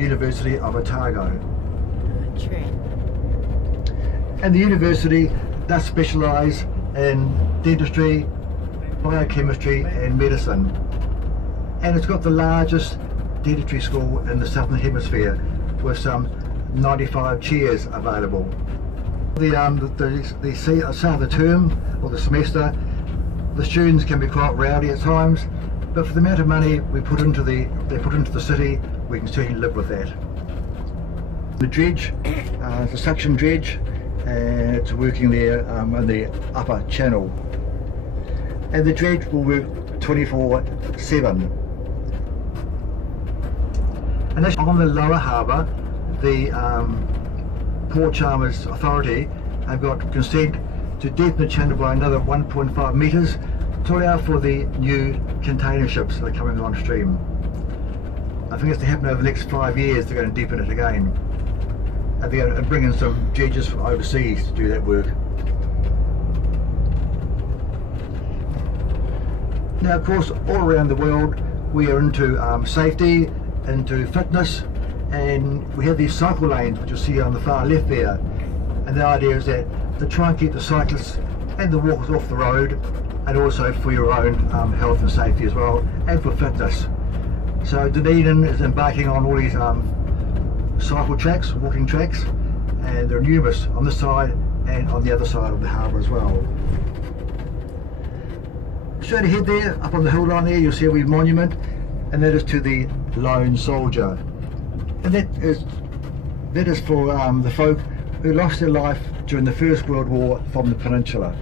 University of Otago. True. And the university does specialise in dentistry, biochemistry and medicine. And it's got the largest dentistry school in the Southern Hemisphere with some 95 chairs available. The start of the term or the semester, the students can be quite rowdy at times, but for the amount of money they put into the city, we can certainly live with that. The dredge, it's a suction dredge, and it's working there in the upper channel. And the dredge will work 24/7. And that's on the lower harbour. The Port Chalmers Authority have got consent to deepen the channel by another 1.5 metres to allow for the new container ships that are coming on stream. I think it's to happen over the next 5 years. They're going to deepen it again. And they're going to bring in some dredges from overseas to do that work. Now, of course, all around the world we are into safety, into fitness, and we have these cycle lanes which you'll see on the far left there. And the idea is that to try and keep the cyclists and the walkers off the road, and also for your own health and safety as well, and for fitness. So Dunedin is embarking on all these cycle tracks, walking tracks, and there are numerous on this side and on the other side of the harbour as well. Straight ahead there, up on the hill line there, you'll see a wee monument, and that is to the lone soldier. And that is for the folk who lost their life during the First World War from the peninsula.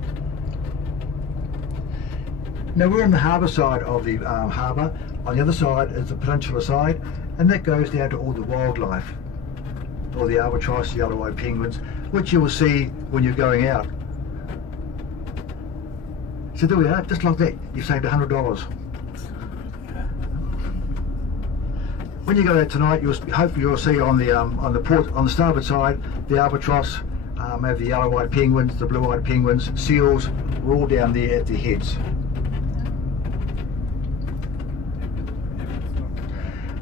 Now we're on the harbour side of the harbour. On the other side is the peninsula side, and that goes down to all the wildlife, all the albatross, the yellow-eyed penguins, which you will see when you're going out. So there we are, just like that, you've saved $100. When you go out tonight, hopefully you'll see on the starboard side, the albatross, have the yellow-eyed penguins, the blue-eyed penguins, seals, we're all down there at the heads.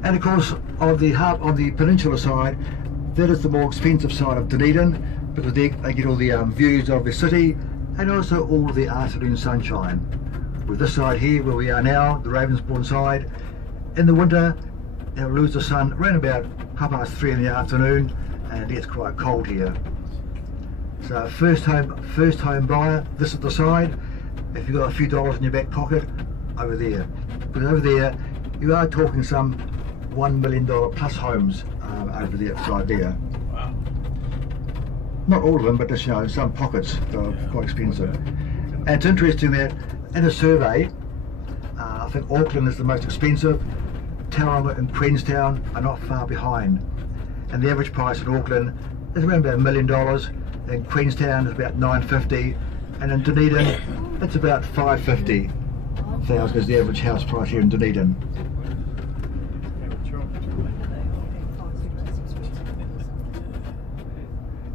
And of course, on the peninsula side, that is the more expensive side of Dunedin, because they get all the views of the city and also all the afternoon sunshine. With this side here, where we are now, the Ravensbourne side, in the winter, they'll lose the sun around about 3:30 in the afternoon, and it gets quite cold here. So first home buyer, this is the side. If you've got a few dollars in your back pocket, over there. But over there, you are talking some $1 million plus homes over the side there. Wow. Not all of them, but just, you know, some pockets that are quite expensive. And it's interesting that in a survey, I think Auckland is the most expensive. Tauranga and Queenstown are not far behind. And the average price in Auckland is around about $1 million. In Queenstown is about $950, and in Dunedin it's about $550,000 is the average house price here in Dunedin.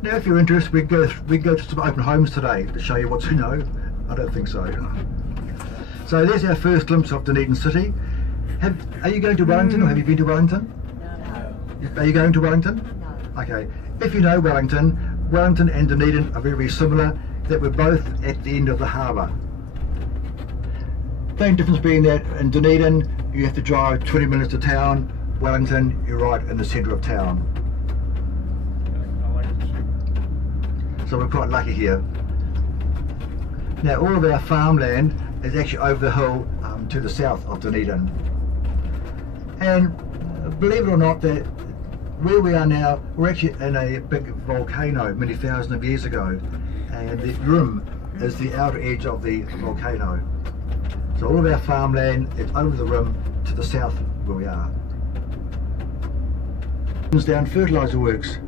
Now, if you're interested, we can go to some open homes today to show you what's, you know, I don't think so. So there's our first glimpse of Dunedin City. Are you going to Wellington, or have you been to Wellington? No. Are you going to Wellington? No. Okay. If you know Wellington and Dunedin are very, very similar, that we're both at the end of the harbour. The only difference being that in Dunedin, you have to drive 20 minutes to town. Wellington, you're right in the centre of town. So we're quite lucky here. Now all of our farmland is actually over the hill to the south of Dunedin. And believe it or not, that where we are now, we're actually in a big volcano many thousands of years ago, and the rim is the outer edge of the volcano. So all of our farmland is over the rim to the south where we are. Down fertiliser works,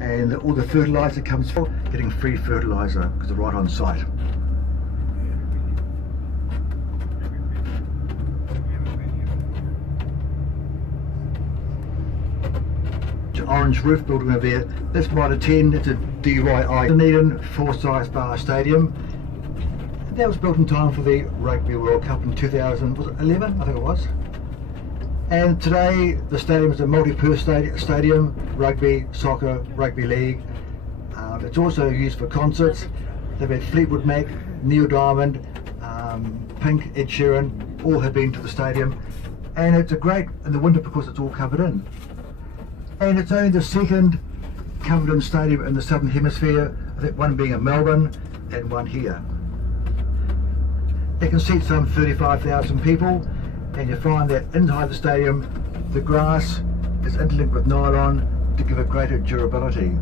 and all the fertiliser comes from getting free fertiliser because they're right on site. Orange roof building over there, that's Mitre 10, it's a DYI Dunedin full-size bar stadium. That was built in time for the Rugby World Cup in 2011, I think it was. And today the stadium is a multi-purpose stadium, rugby, soccer, rugby league. It's also used for concerts. They've had Fleetwood Mac, Neil Diamond, Pink, Ed Sheeran, all have been to the stadium. And it's a great in the winter because it's all covered in. And it's only the second covered in stadium in the Southern Hemisphere, I think one being in Melbourne and one here. It can seat some 35,000 people, and you find that inside the stadium the grass is interlinked with nylon to give it greater durability.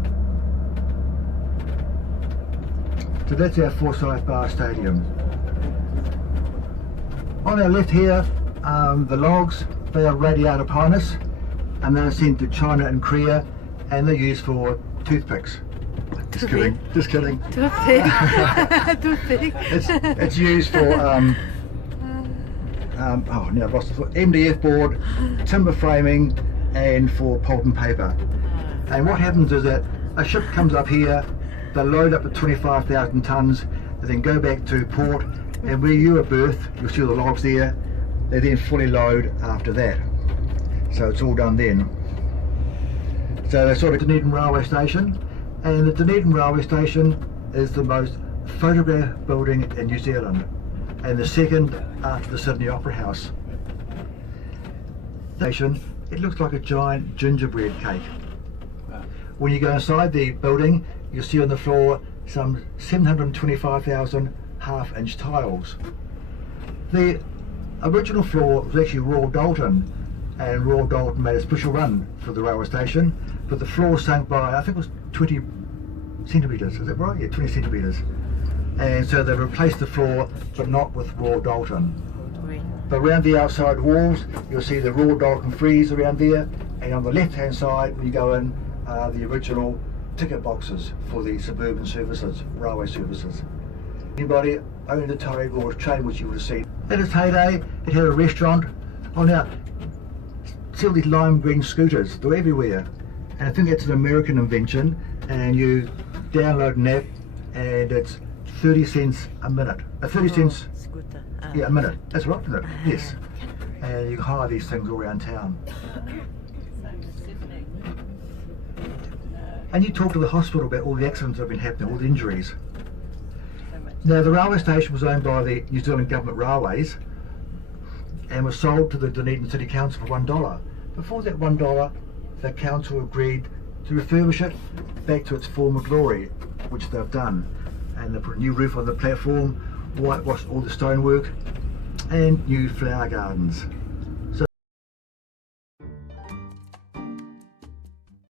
So that's our Forsyth Bar Stadium. On our left here, the logs, they are radiata pinus, and they're sent to China and Korea, and they're used for toothpicks. Just kidding, just kidding. Toothpick. Toothpick. It's used for now I've lost it, for MDF board, timber framing, and for pulp and paper. And what happens is that a ship comes up here, they load up to 25,000 tonnes, and then go back to port, and where you are berthed, you'll see the logs there, they then fully load after that. So it's all done then. So that's sort of Dunedin Railway Station, and the Dunedin Railway Station is the most photographed building in New Zealand, and the second after the Sydney Opera House. It looks like a giant gingerbread cake. When you go inside the building, you'll see on the floor some 725,000 half-inch tiles. The original floor was actually Royal Dalton, and Royal Dalton made a special run for the railway station, but the floor sank by, I think it was 20 centimetres, is that right? Yeah, 20 centimetres. And so they replaced the floor, but not with Royal Dalton. But around the outside walls, you'll see the Royal Dalton frieze around there, and on the left-hand side, when you go in, the original ticket boxes for the suburban services, railway services. Anybody owned a Tyree or train which you would have seen. At its heyday, it had a restaurant. Oh, now, see all these lime green scooters, they're everywhere. And I think that's an American invention, and you download an app, and it's 30 cents a minute. 30 cents, Scooter. yeah, a minute. That's right, isn't it? Yes. And you can hire these things all around town. And you talk to the hospital about all the accidents that have been happening, all the injuries. Now, the railway station was owned by the New Zealand Government Railways and was sold to the Dunedin City Council for $1. Before that $1, the council agreed to refurbish it back to its former glory, which they've done. And they put a new roof on the platform, whitewashed all the stonework, and new flower gardens.